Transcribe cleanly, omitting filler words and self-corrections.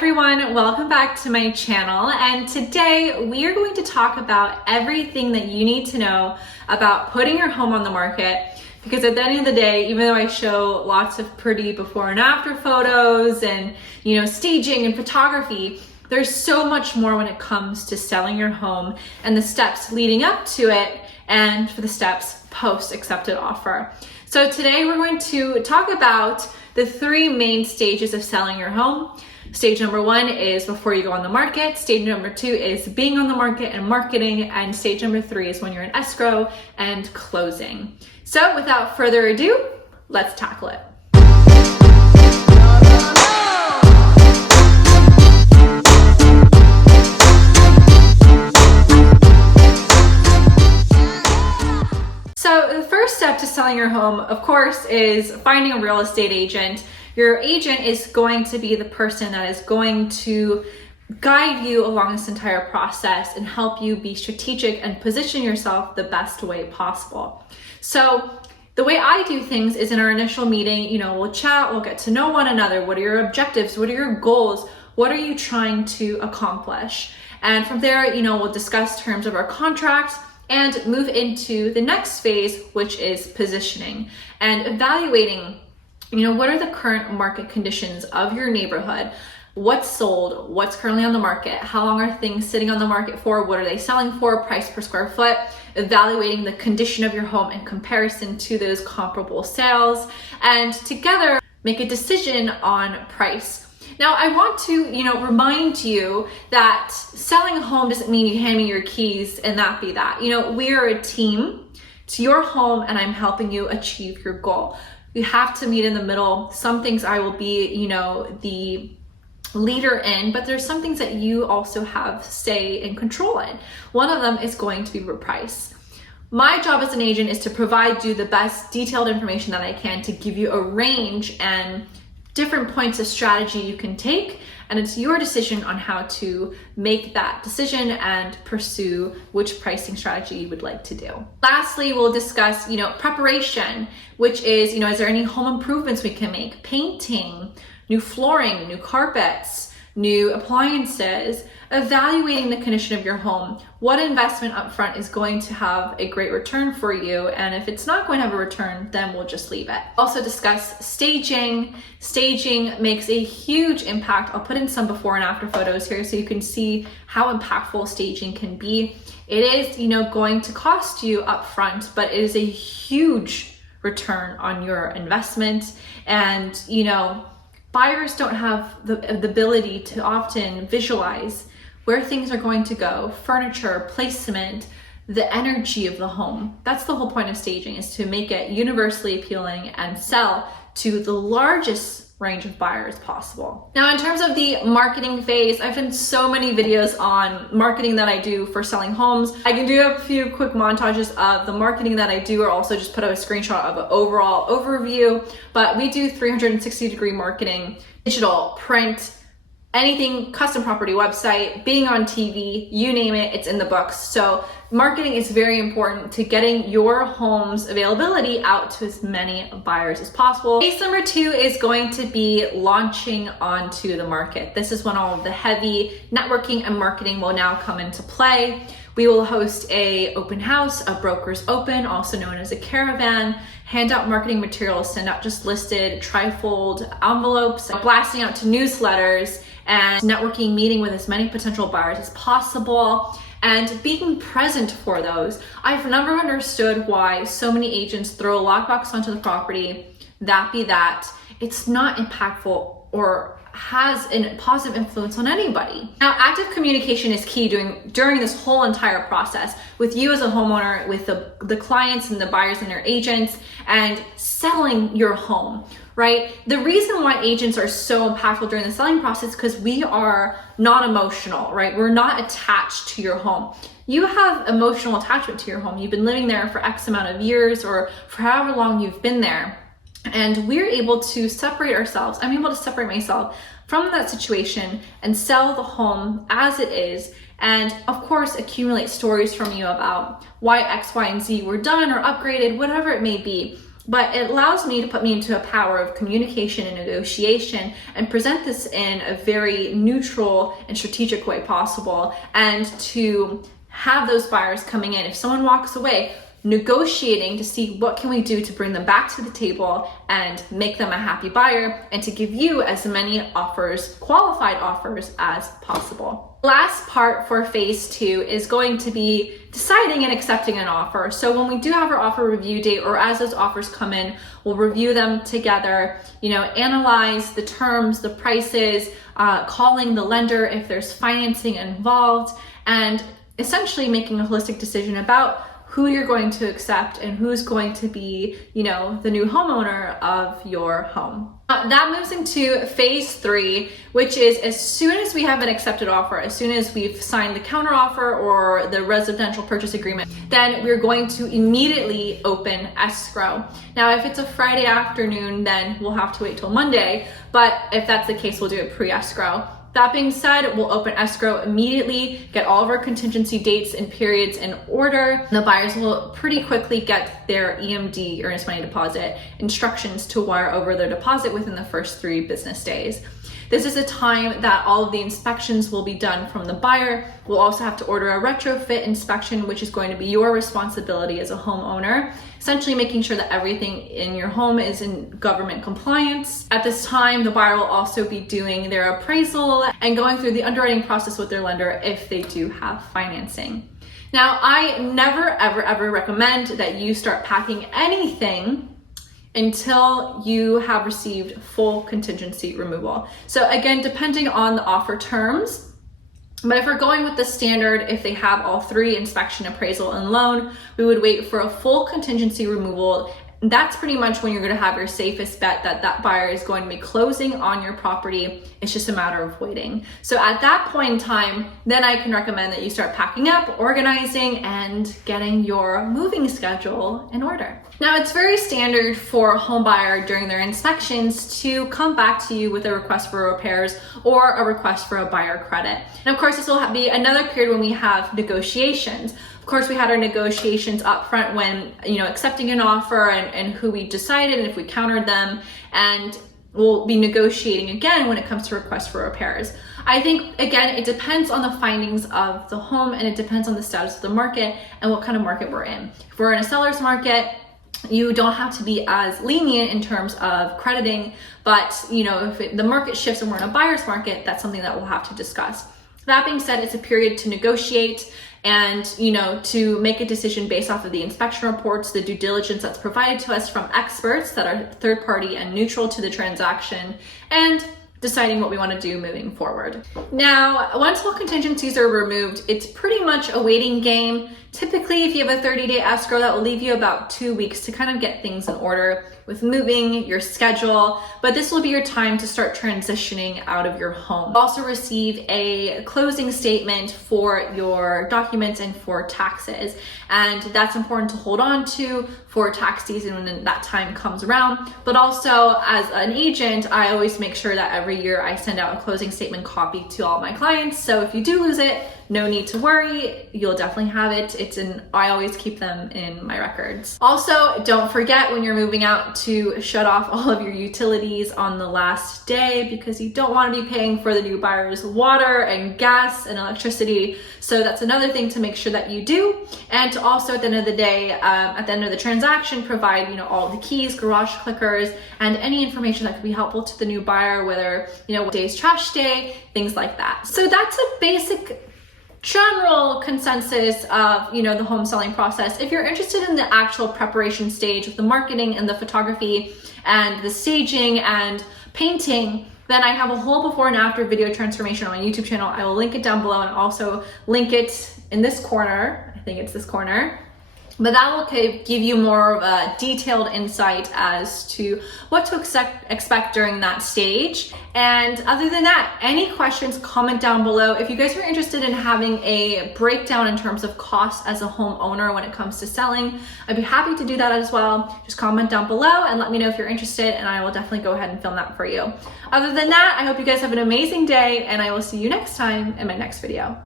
everyone, welcome back to my channel, and today we are going to talk about everything that you need to know about putting your home on the market, because at the end of the day, even though I show lots of pretty before and after photos and staging and photography, there's so much more when it comes to selling your home and the steps leading up to it and for the steps post accepted offer. So today we're going to talk about the three main stages of selling your home. Stage number one is before you go on the market. Stage number two is being on the market and marketing. And stage number three is when you're in escrow and closing. So without further ado, let's tackle it. So the first step to selling your home, of course, is finding a real estate agent. Your agent is going to be the person that is going to guide you along this entire process and help you be strategic and position yourself the best way possible. So the way I do things is in our initial meeting, we'll chat, we'll get to know one another. What are your objectives? What are your goals? What are you trying to accomplish? And from there, we'll discuss terms of our contract and move into the next phase, which is positioning and evaluating, what are the current market conditions of your neighborhood? What's sold? What's currently on the market? How long are things sitting on the market for? What are they selling for? Price per square foot? Evaluating the condition of your home in comparison to those comparable sales, and together make a decision on price. Now, I want to, remind you that selling a home doesn't mean you hand me your keys and that be that. We are a team to your home and I'm helping you achieve your goal. You have to meet in the middle. Some things I will be, the leader in, but there's some things that you also have say and control in. One of them is going to be your price. My job as an agent is to provide you the best detailed information that I can to give you a range and different points of strategy you can take, and it's your decision on how to make that decision and pursue which pricing strategy you would like to do. Lastly, we'll discuss, preparation, which is, is there any home improvements we can make? Painting, new flooring, new carpets, new appliances, evaluating the condition of your home. What investment upfront is going to have a great return for you? And if it's not going to have a return, then we'll just leave it. Also discuss staging. Staging makes a huge impact. I'll put in some before and after photos here so you can see how impactful staging can be. It is, going to cost you upfront, but it is a huge return on your investment. And, buyers don't have the ability to often visualize where things are going to go, furniture, placement, the energy of the home. That's the whole point of staging, is to make it universally appealing and sell to the largest range of buyers possible. Now, in terms of the marketing phase, I've done so many videos on marketing that I do for selling homes. I can do a few quick montages of the marketing that I do, or also just put out a screenshot of an overall overview, but we do 360-degree marketing, digital, print, anything, custom property website, being on TV, you name it, it's in the books. So marketing is very important to getting your home's availability out to as many buyers as possible. Phase number two is going to be launching onto the market. This is when all of the heavy networking and marketing will now come into play. We will host a open house, a broker's open, also known as a caravan, hand out marketing materials, send out just listed trifold envelopes, blasting out to newsletters, and networking, meeting with as many potential buyers as possible, and being present for those. I've never understood why so many agents throw a lockbox onto the property, that be that. It's not impactful or has a positive influence on anybody. Now, active communication is key during this whole entire process with you as a homeowner, with the clients and the buyers and their agents, and selling your home, right? The reason why agents are so impactful during the selling process is because we are not emotional, right? We're not attached to your home. You have emotional attachment to your home. You've been living there for X amount of years or for however long you've been there. And we're able to separate ourselves. I'm able to separate myself from that situation and sell the home as it is. And of course, accumulate stories from you about why X, Y, and Z were done or upgraded, whatever it may be. but it allows me to put me into a power of communication and negotiation and present this in a very neutral and strategic way possible, and to have those buyers coming in. If someone walks away, negotiating to see what can we do to bring them back to the table and make them a happy buyer, and to give you as many offers, qualified offers, as possible. Last part for phase 2 is going to be deciding and accepting an offer. So when we do have our offer review date, or as those offers come in, we'll review them together, analyze the terms, the prices, calling the lender if there's financing involved, and essentially making a holistic decision about who you're going to accept and who's going to be, the new homeowner of your home. That moves into phase 3, which is as soon as we have an accepted offer, as soon as we've signed the counteroffer or the residential purchase agreement, then we're going to immediately open escrow. Now, if it's a Friday afternoon, then we'll have to wait till Monday, but if that's the case, we'll do it pre-escrow. That being said, we'll open escrow immediately, get all of our contingency dates and periods in order. The buyers will pretty quickly get their EMD, earnest money deposit, instructions to wire over their deposit within the first 3 business days. This is a time that all of the inspections will be done from the buyer. We'll also have to order a retrofit inspection, which is going to be your responsibility as a homeowner, essentially making sure that everything in your home is in government compliance. At this time, the buyer will also be doing their appraisal and going through the underwriting process with their lender if they do have financing. Now, I never, ever recommend that you start packing anything until you have received full contingency removal. So again, depending on the offer terms, but if we're going with the standard, if they have all 3, inspection, appraisal, and loan, we would wait for a full contingency removal. That's pretty much when you're going to have your safest bet that that buyer is going to be closing on your property. It's just a matter of waiting. So at that point in time, then I can recommend that you start packing up, organizing, and getting your moving schedule in order. Now, it's very standard for a home buyer during their inspections to come back to you with a request for repairs or a request for a buyer credit. And of course, this will be another period when we have negotiations. Of course, we had our negotiations up front when, accepting an offer and who we decided and if we countered them, and we'll be negotiating again when it comes to requests for repairs. I think, again, it depends on the findings of the home, and it depends on the status of the market and what kind of market we're in. If we're in a seller's market, you don't have to be as lenient in terms of crediting, but if the market shifts and we're in a buyer's market, that's something that we'll have to discuss. That being said, it's a period to negotiate and to make a decision based off of the inspection reports, the due diligence that's provided to us from experts that are third party and neutral to the transaction, and deciding what we want to do moving forward. Now, once all contingencies are removed, it's pretty much a waiting game. Typically, if you have a 30-day escrow, that will leave you about 2 weeks to kind of get things in order with moving, your schedule, but this will be your time to start transitioning out of your home. You'll also receive a closing statement for your documents and for taxes, and that's important to hold on to for tax season when that time comes around. But also, as an agent, I always make sure that every year I send out a closing statement copy to all my clients, so if you do lose it, no need to worry, you'll definitely have it. I always keep them in my records. Also, don't forget when you're moving out to shut off all of your utilities on the last day, because you don't want to be paying for the new buyer's water and gas and electricity. So that's another thing to make sure that you do. And to also, at the end of the day, at the end of the transaction, provide all the keys, garage clickers, and any information that could be helpful to the new buyer, whether what day is trash day, things like that. So that's a basic general consensus of the home selling process. If you're interested in the actual preparation stage with the marketing and the photography and the staging and painting, then I have a whole before and after video transformation on my YouTube channel. I will link it down below and also link it in this corner. I think it's this corner. But that will give you more of a detailed insight as to what to expect during that stage. And other than that, any questions, comment down below. If you guys are interested in having a breakdown in terms of costs as a homeowner when it comes to selling, I'd be happy to do that as well. Just comment down below and let me know if you're interested, and I will definitely go ahead and film that for you. Other than that, I hope you guys have an amazing day, and I will see you next time in my next video.